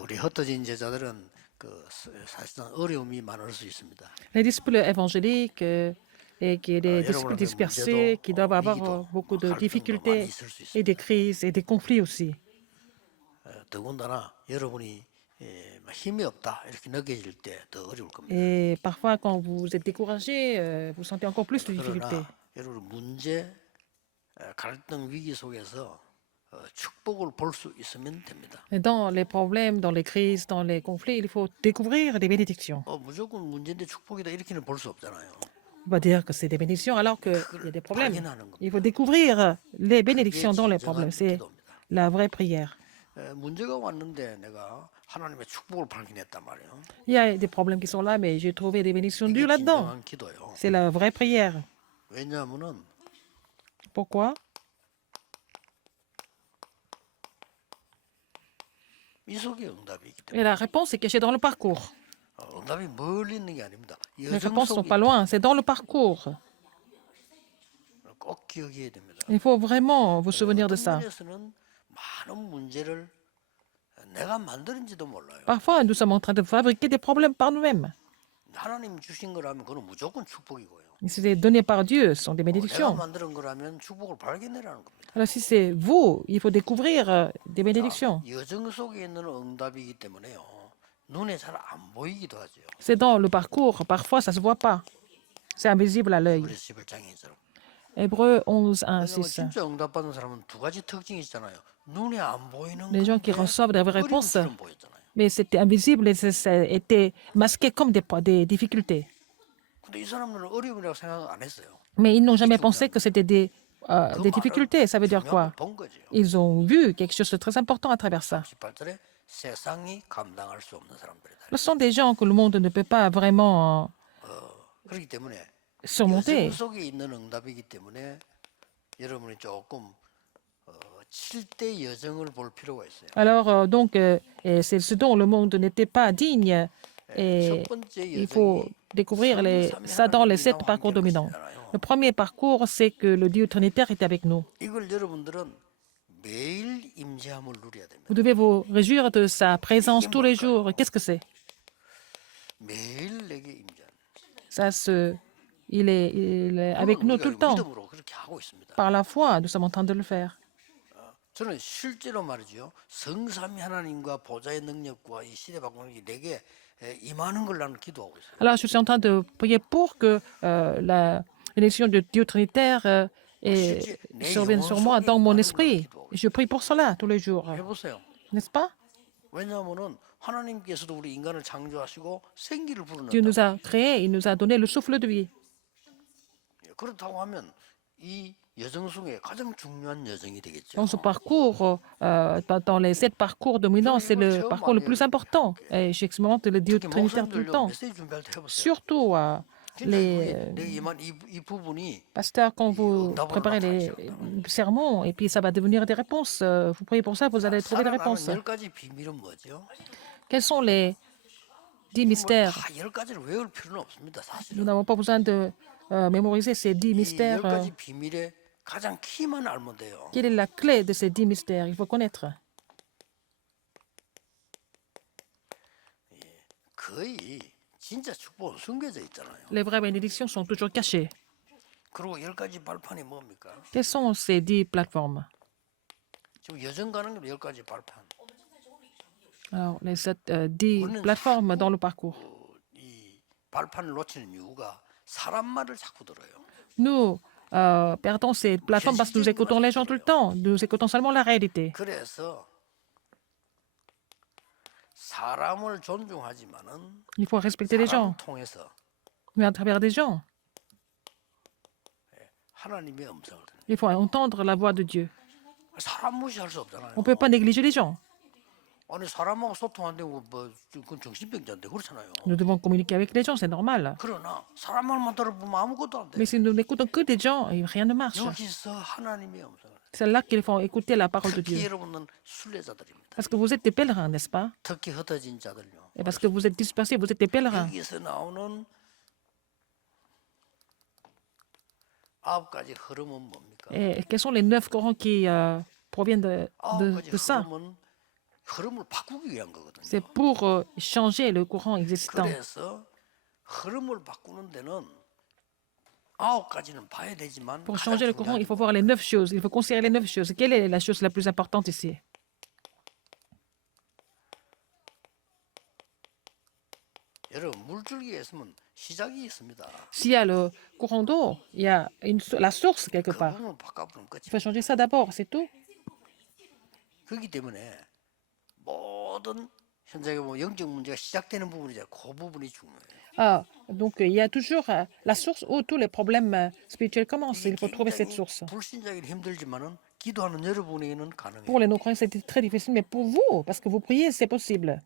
우리 흩어진 제자들은 사실상 어려움이 많을 수 있습니다. Les disciples évangéliques et les disciples 여러분 앞에 dispersés 문제도 qui doivent avoir 위기도 beaucoup de 갈등도 많이 difficultés 있을 수 et des 있습니다. crises et des conflits aussi. 더군다나 여러분이 힘이 없다 이렇게 느껴질 때 더 어려울 겁니다. Et parfois, quand vous êtes découragé, vous sentez encore plus de difficultés. 그러나 여러분 문제, 갈등, 위기 속에서 축복을 볼 수 있으면 됩니다. Et dans les problèmes, dans les crises, dans les conflits, il faut découvrir des bénédictions. 무조건 문제인데 축복이다 이렇게는 볼 수 없잖아요. On va dire que c'est des bénédictions alors qu'il y a 그걸 des problèmes. 발견하는 Il 겁니다. faut découvrir les 그게 bénédictions dans les 진정한 problèmes. C'est 기도입니다. la vraie prière. 문제가 왔는데 내가 하나님의 축복을 발견했단 말이에요. Il y a des problèmes qui sont là, mais j'ai trouvé des bénédictions 이게 Dieu là-dedans. 진정한 기도예요. C'est la vraie prière. 왜냐하면은 Pourquoi? 이 속에 응답이 있기 Et 때문에 la réponse est cachée dans le parcours. 응답이 멀리 있는 게 아닙니다. Les 여정 réponses ne sont 속에 pas loin, c'est dans le parcours. 꼭 기억해야 됩니다. Il faut vraiment vous souvenir de 어떤 ça. 면에서는 많은 문제를 내가 만드는지도 몰라요. Parfois, nous sommes en train de fabriquer des problèmes par nous-mêmes. 하나님 주신 거라면 그건 무조건 축복이고요. Et si c'est donné par Dieu, ce sont des 내가 bénédictions. 만드는 거라면 축복을 발견해라는 겁니다. Alors si c'est vous, il faut découvrir des bénédictions. 여정 속에 있는 응답이기 때문에요. 눈에 잘 안 보이기도 하죠. C'est dans le parcours. Parfois, ça ne se voit pas. C'est invisible à l'œil. 그래서 11장에처럼. Hébreux 11, 1, 왜냐면 6. 진짜 응답받는 사람은 두 가지 특징이 있잖아요. 눈에 안 보이는 Les gens qui 건데 reçoivent des réponses, 어려움처럼 보였잖아요. mais c'était invisible et ça était masqué comme des difficultés. 근데 이 사람들은 어려움이라고 생각 안 했어요. Mais ils n'ont jamais pensé que c'était des difficultés. Ça veut dire 분명히 quoi? 본 거죠. Ils ont vu quelque chose de très important à travers ça. 18절에 세상이 감당할 수 없는 사람들이다. Ce sont des gens que le monde ne peut pas vraiment 그렇기 때문에 surmonter. 여정 속에 있는 응답이기 때문에 여러분이 조금 7대 여정을 볼 필요가 있어요. Alors, et c'est ce dont le monde n'était pas digne. Et 첫 번째 il faut 여정이 découvrir ça dans les 7 parcours dominants. Le premier parcours, c'est que le Dieu Trinitaire est avec nous. 이걸 여러분들은 매일 임재함을 누려야 됩니다. Vous devez vous réjouir de sa présence tous les jours. Qu'est-ce que c'est? 매일 내게 임재함. Ça, il est avec nous tout le temps. 믿음으로 그렇게 하고 있습니다. Par la foi, nous sommes en train de le faire. 저는 실제로 말이죠. 성삼위 하나님과 보좌의 능력과 이 시대 바꾸는 내게 임하는 걸 나는 기도하고 있어요. Alors, je suis en train de prier pour que l'élection de Dieu Trinitaire survienne sur moi dans mon esprit. Je prie pour cela tous les jours. 해보세요. N'est-ce pas? 왜냐하면은 하나님께서도 우리 인간을 창조하시고 생기를 Dieu 부르는 nous a créés, il nous a donné le souffle de vie. 그렇다고 하면 이 여정 속에 가장 중요한 여정이 되겠죠. Dans ce parcours, dans les 7 parcours dominants, c'est le parcours le plus important. Et j'expérimente le Dieu 특히 Trinitaire tout le 목사님들요 temps. 메시지 준비할 때 해보세요. Surtout 진짜 les 내가 임한 이 부분이 pasteurs, quand vous préparez les sermons, et puis ça va devenir des réponses. Vous priez pour ça, vous allez trouver des 살아가는 réponses. 10가지 비밀은 뭐죠? Quels sont les 10 mystères? 다 10가지를 외울 필요는 없습니다. Nous 사실은. n'avons pas besoin de mémoriser ces 10 이 mystères. 10가지 비밀의 가장 키만 알면 돼요. Quelle est la clé de ces 10 mystères? Il faut connaître. 거의 진짜 축복은 숨겨져 있잖아요. Les vraies bénédictions sont toujours cachées. 그리고 10가지 발판이 뭡니까? Quelles sont ces 10 plateformes? 지금 여정 가는 게 10가지 발판. Alors, les 10 plateformes dans le parcours. 이 발판을 놓치는 이유가 사람 말을 자꾸 들어요. Nous perdons ces plateformes parce que nous écoutons les gens tout le temps. Nous écoutons seulement la réalité. 그래서 사람을 존중하지만은 Il faut respecter les gens. 사람을 통해서 Mais à travers des gens, 하나님의 음성을 듣는. il faut entendre la voix de Dieu. 사람 무시할 수 없잖아요. On ne peut pas négliger les gens. 아니 사람하고 소통하는데 그건 정신병자인데 그렇잖아요. Nous devons communiquer avec les gens, c'est normal. 그러나 사람 말만 들어보면 아무것도 안 돼. Mais si nous n'écoutons que des gens, rien ne marche. 여기서 하나님의 음성을. C'est là qu'il faut écouter la parole de 특히 Dieu. 여러분은 순례자들입니다. Parce que vous êtes des pèlerins, n'est-ce pas? 특히 흩어진 자들요. Et parce que vous êtes dispersés, vous êtes des pèlerins. 여기서 나오는 9가지 흐름은 뭡니까? Et quels sont les 9 courants qui proviennent de 9가지 ça? 흐름은 흐름을 바꾸기 위한 거거든요. C'est pour changer le courant existant. 그래서 흐름을 바꾸는 데는 9가지는 봐야 되지만 Pour 가장 changer le courant, 중요한 il 게 faut voir les 9 choses. Il faut considérer les 9 choses. Quelle est la chose la plus importante ici? 여러분 물줄기에 있으면 시작이 있습니다. S'il y a le courant d'eau, il y a la source quelque 그 part. 부분을 바꿔보면 Il 끝이. faut changer ça d'abord, c'est tout. 그렇기 때문에 모든 현장에 보면 영적 문제가 시작되는 부분이죠. 그 부분이 중요해요. Ah, donc il y a toujours la source où tous les problèmes spirituels commencent. 이게 Il faut trouver cette 굉장히 source. 불신자에게는 힘들지만은 기도하는 여러분에게는 가능해요. Pour les non-croyants, c'était très difficile, mais pour vous, parce que vous priez, c'est possible.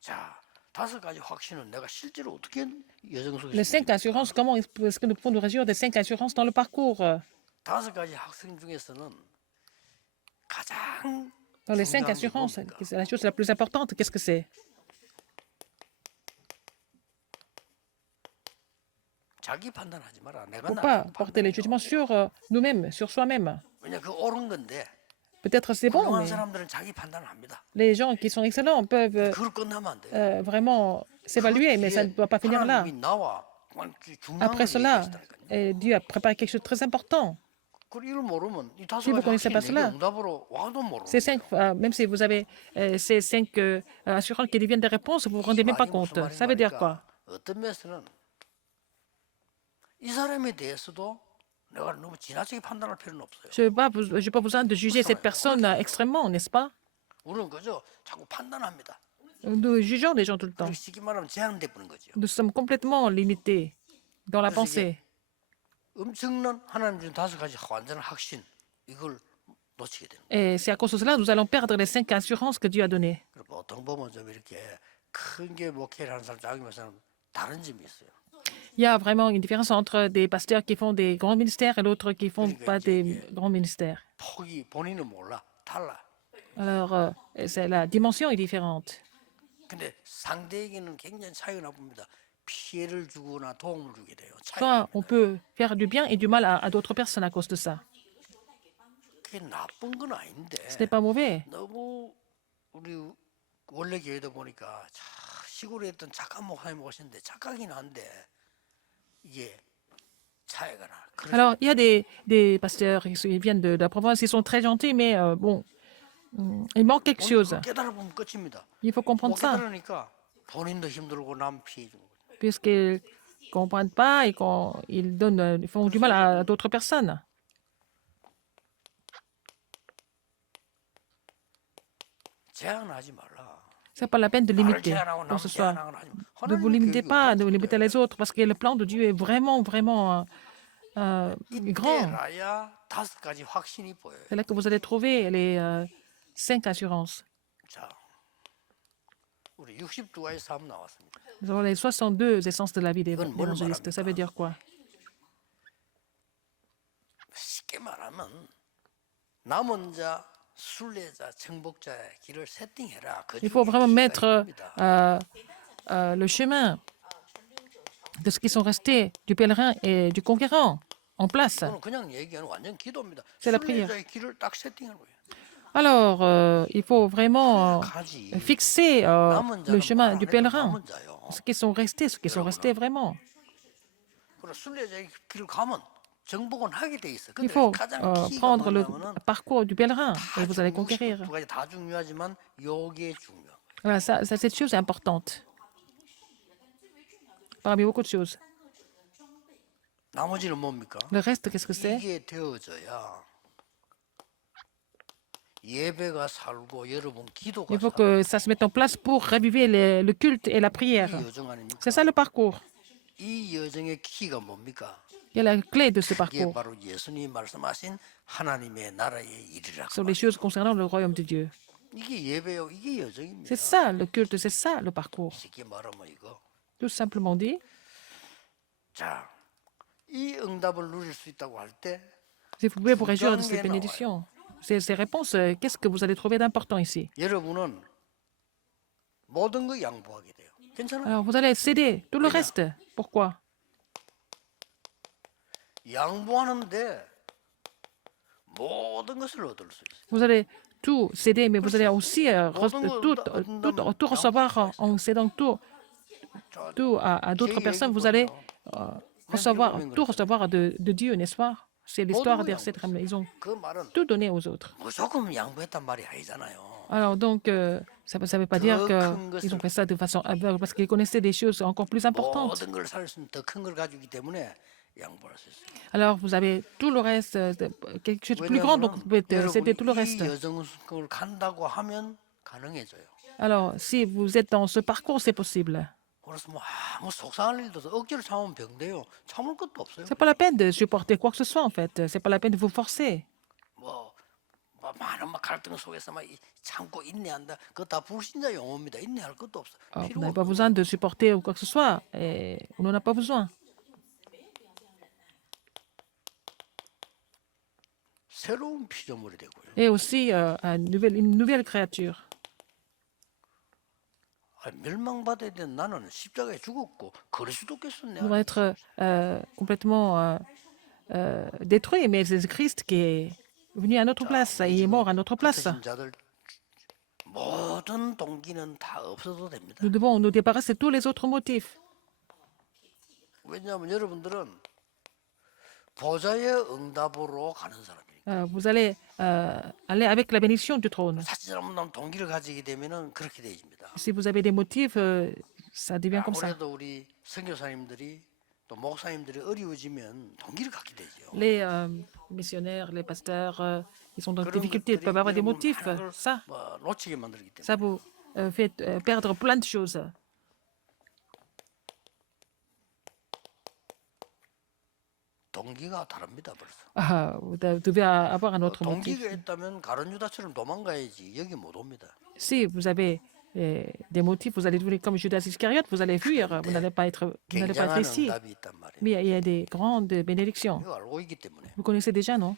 자, 5가지 확신은 내가 실제로 어떻게 여정 속에서 Les 5 assurances, comment est-ce que nous pouvons nous réjouir des 5 assurances dans le parcours? 5가지 확신 중에서는 가장 Dans les 5 중요한 게 assurances, 뭡니까? c'est la chose la plus importante, qu'est-ce que c'est? 자기 판단하지 마라. 내가 Il ne faut 나를 pas porter les 판단해요. jugements sur nous-mêmes, sur soi-même. 왜냐 그 옳은 건데 Peut-être c'est bon, 훌륭한 mais 사람들은 자기 판단을 합니다. les gens qui sont excellents peuvent 그걸 끝나면 안 돼요. vraiment s'évaluer, mais ça ne doit pas finir là. 하나님이 나와 중요한 Après 걸 cela, 얘기하시다니까요. Dieu a préparé quelque chose de très important. 그걸 이걸 모르면 이 Si vous 5가지 connaissez pas 확신이 cela, 내게 응답으로 와도 모르는 ces 5, même si vous avez ces 5 assurances qui deviennent des réponses, vous ne vous rendez même pas 말이 compte. 무슨 Ça veut dire quoi? 말인가? 어떤 면에서는 이 사람에 대해서도 내가 너무 지나치게 판단할 필요는 없어요. Je n'ai pas besoin de juger cette personne extrêmement, n'est-ce pas? 우리는 그저 자꾸 판단합니다. Nous jugeons des gens tout le temps. 그리고 쉽게 말하면 제한돼 버는 거죠. Nous sommes complètement limités dans la pensée. 엄청난 하나님 준 5가지 완전한 확신 이걸 놓치게 되는 거예요. Et c'est à cause de cela nous allons perdre les 5 assurances que Dieu a données. 그리고 보통 보면 좀 이렇게 큰 게 목회를 하는 사람 작은 사람 다른 점이 있어요. Il y a vraiment une différence entre des pasteurs qui font des grands ministères et d'autres qui ne font pas des grands ministères. 폭이 본인은 몰라 달라. Alors, la dimension est différente. 근데 상대에게는 굉장히 차이가 나쁩니다. 피해를 주거나 도움을 주게 돼요. Soit on peut faire du bien et du mal à d'autres personnes à cause de ça. 그게 나쁜 건 아닌데 Ce n'est pas mauvais. 너무 우리 원래 교회다 보니까 시골에 있던 착한 목사님 오셨는데 착하긴 한데 이게 차이가 나. 그래서 Alors, il y a des pasteurs qui viennent de la province, ils sont très gentils, mais bon, il manque quelque chose. 깨달아 보면 끝입니다. Il faut 못 comprendre ça. 깨달으니까 본인도 힘들고 남 피해 주는 거죠. Puisqu'ils ne comprennent pas et ils font du mal à d'autres personnes. 제한하지 말라. Ce n'est pas la peine de 나를 limiter 제한하고 pour 남 ce soit. 제한하거나 하지 마. Ne vous limitez pas, ne vous limitez les autres, parce que le plan de Dieu est vraiment, vraiment grand. 이때라야 5가지 확신이 보여요. C'est là que vous allez trouver les 5 assurances. 자, 우리 62가지 삶 나왔습니다. Nous avons les 62 essences de la vie des 이건 뭘 évangélistes. Ça veut dire quoi? 쉽게 말하면 남은 자, 순례자, 정복자의 길을 세팅해라. 그 Il faut 중에 vraiment 기회가 mettre 있습니다. le chemin de ceux qui sont restés, du pèlerin et du conquérant, en place. 이거는 그냥 얘기하는 완전 기도입니다. C'est la prière. 순례자의 길을 딱 세팅하는 거예요. Alors, il faut vraiment 가지. fixer 남은 le 자는 chemin 말안 du 해도 pèlerin. 남은 자요. Ceux qui sont restés vraiment. 그리고 순례자의 길을 가면 정복은 하게 돼 있어. Il 근데 faut 가장 키가 prendre le 뭐냐면은 parcours du pèlerin et vous allez 두 conquérir. 가지 다 중요하지만 요게 중요. Voilà, cette chose est importante. Parmi beaucoup de choses. 나머지는 뭡니까? Le reste, qu'est-ce que c'est? 이게 되어져야 예배가 살고 여러분 기도가 Il faut 살고 que ça se mette en place pour raviver le culte et la prière. 이 여정 아닙니까? C'est ça le parcours. 이 여정의 키가 뭡니까? Il y a la clé de ce 이게 parcours 바로 예수님이 말씀하신 하나님의 나라의 일이라고. sur les choses concernant le royaume de Dieu. 이게 예배요. 이게 여정입니다. C'est ça le culte, c'est ça le parcours. 쉽게 말하면 이거. Tout simplement dit, 자, 이 응답을 누릴 수 있다고 할 때 si vous pouvez vous réjouir de cette bénédiction, ces réponses, qu'est-ce que vous allez trouver d'important ici? 여러분은 모든 거 양보하게 돼요. 괜찮아요? Alors, vous allez céder tout le reste. Pourquoi? 양보하는데 모든 것을 얻을 수 있어요. Vous allez tout céder, mais vous allez aussi tout 양보할 recevoir 수가 en 있어요. cédant 저 tout à d'autres 제 personnes. 얘기 Vous allez 보면 euh, 맨 일곱 recevoir, 명 tout 그랬잖아요. recevoir de Dieu, n'est-ce pas? C'est 모든 l'histoire 걸 des sept 양보했어요. remnants. Ils ont 그 말은 tout donné aux autres. 무조건 양보했단 말이 아니잖아요. Alors donc, ça ne veut pas dire 더 큰 qu'ils ont 것을 fait ça de façon aveugle, parce qu'ils connaissaient des choses encore plus importantes. 모든 걸 살 수 있는 더 큰 걸 가지고 있기 때문에 양보할 수 있어요. Alors vous avez tout le reste, quelque chose de plus grand, donc vous 왜냐하면 pouvez céder 여러분이 tout le reste. 이 여정을 간다고 하면 가능해져요. Alors si vous êtes dans ce parcours, c'est possible. 그래서 뭐 아무 속상할 일도 없어. 억지로 참으면 병돼요. 참을 것도 없어요. C'est pas la peine de supporter quoi que ce soit en fait. C'est pas la peine de vous forcer. 뭐 많은 막 갈등 속에서 막 참고 인내한다. 그거 다 불신자 용어입니다. 인내할 것도 없어. Alors, vous 필요 n'avez pas 없어. besoin de supporter ou quoi que ce soit. Et on n'en a pas besoin. 새로운 피조물이 되고요. Et aussi une nouvelle créature. 멸망받아야 되는 나는 십자가에 죽었고 그리스도 께서 내 Nous allons 안에 être complètement détruits, mais c'est Christ qui est venu à notre place. Il est mort à notre place. 흩어진 자들 모든 동기는 다 없어도 됩니다. Nous devons nous débarrasser de tous les autres motifs. 왜냐하면 여러분들은 보좌의 응답으로 가는 사람이니까. Vous allez aller avec la bénédiction du trône. 사실은 동기를 가지게 되면은 그렇게 되어집니다. Si vous avez des motifs, ça devient comme ça. 아무래도 우리 선교사님들이 또 목사님들이 어려워지면 동기를 갖게 되죠. Les missionnaires, les pasteurs, ils sont dans des 그런 difficultés, ils 것들이 peuvent avoir des 여러분 motifs. 많은 걸 Ça, 놓치게 만들기 때문에. ça vous fait perdre plein de choses. 동기가 다릅니다 벌써. Vous devez avoir un autre motif. 동기가 있다면 가룟 유다처럼 도망가야지 여기 못 옵니다. Si vous avez des motifs, vous allez devenir comme Judas Iscariote, vous allez fuir, vous n'allez pas être 굉장한 ici. 응답이 있단 말이에요. Mais il y a des grandes bénédictions. 이거 알고 있기 때문에. Vous connaissez déjà, non?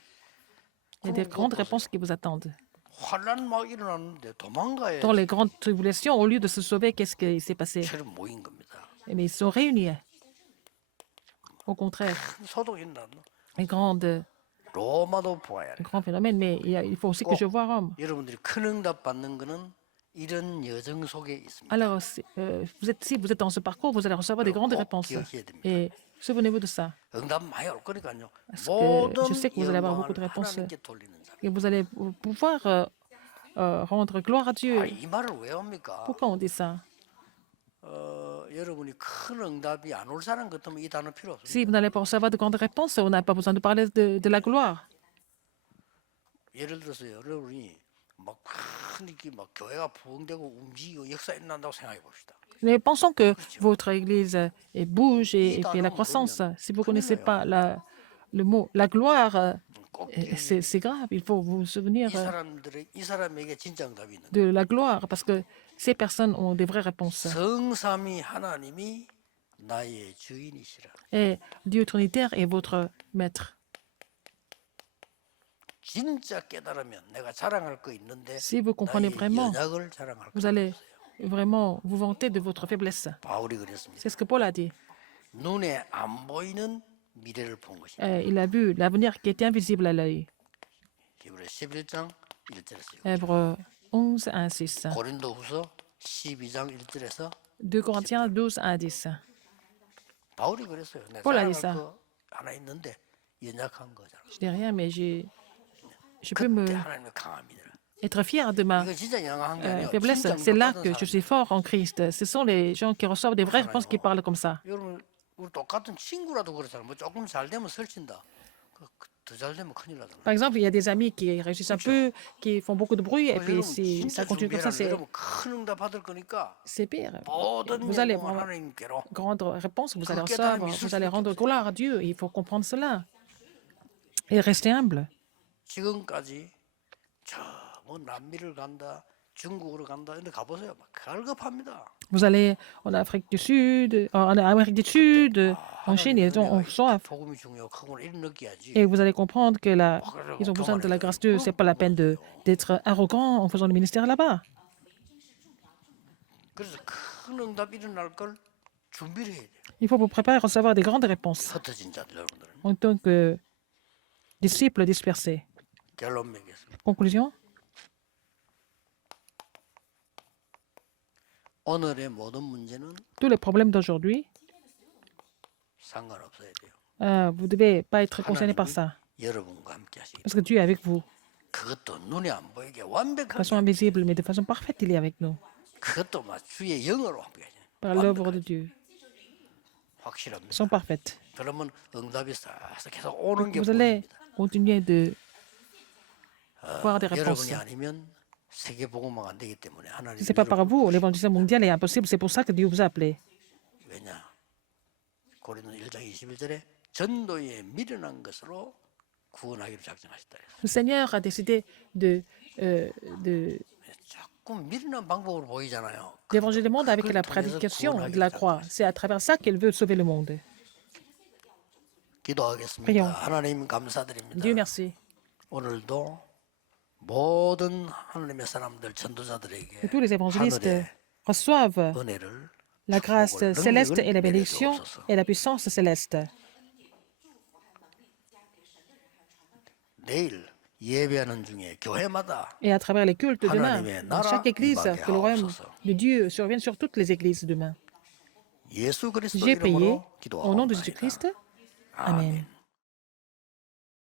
Il y a des 그럼 grandes 그거 réponses qui vous attendent. 환란 막 일어났는데 도망가야 Dans les grandes tribulations, au lieu de se sauver, qu'est-ce qui s'est passé? 처럼 모인 겁니다. Mais ils sont réunis. Au contraire, 소동이 일어났나? les 로마도 보아야 돼. grands phénomènes, mais il faut aussi que je vois Rome. 여러분들이 큰 응답 받는 거는 이런 여정 속에 있습니다. Alors, si vous êtes dans ce parcours, vous allez recevoir des grandes 꼭 réponses. 기억해야 됩니다. Et souvenez-vous de ça. 응답 많이 올 거니까요. Parce que 모든 je sais que vous allez avoir beaucoup de 영광을 réponses. 하나님께 돌리는 사람. Et vous allez pouvoir rendre gloire à Dieu. 이 말을 왜 합니까? Pourquoi on dit ça? 여러분이 큰 응답이 안 올 사람 같으면 이 단어 필요 없습니다. Si vous n'allez pas recevoir de grandes réponses, on n'a pas besoin de parler de la gloire. 예를 들어서 여러분이 막 큰 이렇게 막 교회가 부흥되고 움직이고 역사 일어난다고 생각해 봅시다. Mais pensons que votre église bouge et fait la croissance. Si vous ne connaissez pas le mot la gloire, 꼭 c'est grave. Il faut vous souvenir 이 사람에게 진짜 응답이 있는. de la gloire parce que ces personnes ont des vraies réponses. 성삼위 하나님이 나의 주인이시라. Et Dieu Trinitaire est votre maître. 진짜 깨달으면 내가 자랑할 거 있는데 Si vous comprenez 나의 vraiment, 연약을 자랑할 거. vous allez vraiment vous vanter de votre faiblesse. 바울이 그랬습니다. C'est ce que Paul a dit. 눈에 안 보이는 미래를 본 것이다. Il a vu l'avenir qui était invisible à l'œil. 히브리 11장 1절에서 Hébreux 11, 1, 6. 고린도후서 12장 1절에서 2 Corinthiens 12, 1, 10. 바울이 그랬어요. 내가 폴 자랑할 아디사. 거 하나 있는데 연약한 거잖아. Je n'ai rien, mais je peux me 그때 하나님의 강함이더라. être fier de ma 이거 진짜 영한 게 아니야. faiblesse. C'est là que je suis fort en Christ. Ce sont les gens qui reçoivent des vraies réponses qui parlent comme ça. 여러분 우리 똑같은 친구라도 그렇잖아. 뭐 조금 잘 되면 설친다. 더 잘 되면 큰일 나잖아. Par exemple, il y a des amis qui réussissent un peu, qui font beaucoup de bruit, et puis 여러분 si 진짜 ça continue comme ça, 준비하면 여러분 큰 응답 받을 거니까 c'est pire. 모든 Vous allez 영광 vraiment 하나님께로 grande réponse, vous allez 그렇게 recevoir, 하면 있을 vous allez 수밖에 rendre 없어요. gloire à Dieu. Il faut comprendre cela et rester humble. 지금까지 저뭐 남미를 간다, 중국으로 간다, 이런데 가보세요. 막 갈급합니다. Vous allez en Afrique du Sud, en Amérique du Sud, en Chine, ils ont soif. 복음이 중요하구나 이런 느끼야지. Et vous allez comprendre que ils ont besoin de la grâce de Dieu. C'est pas la peine d'être arrogant en faisant le ministère là-bas. 그래서 큰 응답 일어날 걸 준비를 해야 돼. Il faut vous préparer à recevoir des grandes réponses 흩어진 자들 여러분들은 en tant que disciples dispersés. 결론 맺겠습니다. Conclusion? 오늘의 모든 문제는 Tous les problèmes d'aujourd'hui, 상관없어야 돼요. vous ne devez pas être concerné par 하나님이 ça. 여러분과 함께 하시기 Parce que Dieu est avec vous. 그것도 눈에 안 보이게 De 완벽하게 façon invisible, mais de façon parfaite, il est avec nous. 그것도 막 주의 영으로 함께 하시는 Par l'œuvre de Dieu. 확실합니다. Sont parfaites. 그러면 응답이 싹 계속 오는 게 Vous allez 보입니다. continuer de voir des réponses. 여러분이 아니면 세계 복음화가 안 되기 때문에 하나님 Si ce n'est pas par vous, l'évangélisation mondiale est impossible. C'est pour ça que Dieu vous a appelé. 왜냐? 고린도 1장 21절에 전도에 미련한 것으로 구원하기로 작정하셨다. 그래서 Le Seigneur a décidé de 자꾸 미련한 방법으로 보이잖아요. d'évangéliser le monde avec 그걸 la 통해서 prédication de 구원하기로 la croix. C'est à travers ça qu'il veut sauver le monde. 기도하겠습니다. Prions. 하나님 감사드립니다. Dieu merci. 오늘도 모든 하나님의 사람들 전도자들에게 Que tous les évangélistes 하늘의 reçoivent 은혜를 la grâce 축복을, céleste et la 능력을 bénédiction 내려주옵소서. et la puissance céleste. 내일 예배하는 중에 교회마다 Et à travers les cultes demain, 하나님의 dans 나라 chaque église, 임하게 que le royaume 하옵소서. de Dieu survienne sur toutes les églises demain. 예수 그리스도 J'ai prié 이름으로 au nom de 기도하옵나이다. Jésus-Christ. 아멘. Amen.